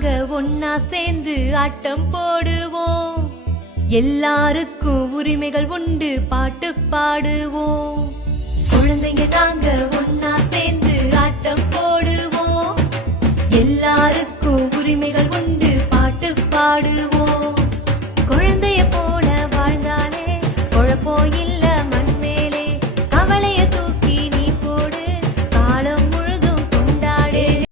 நாங்க ஒன்னா சேர்ந்து ஆட்டம் போடுவோம். எல்லாருக்கும் உரிமைகள் உண்டு, பாட்டு பாடுவோம். குழந்தைங்க நாங்க ஒன்னா சேர்ந்து ஆட்டம் போடுவோம். எல்லாருக்கும் உரிமைகள் உண்டு, பாட்டு பாடுவோம். குழந்தைய போல வாழ்ந்தாலே குழப்பம்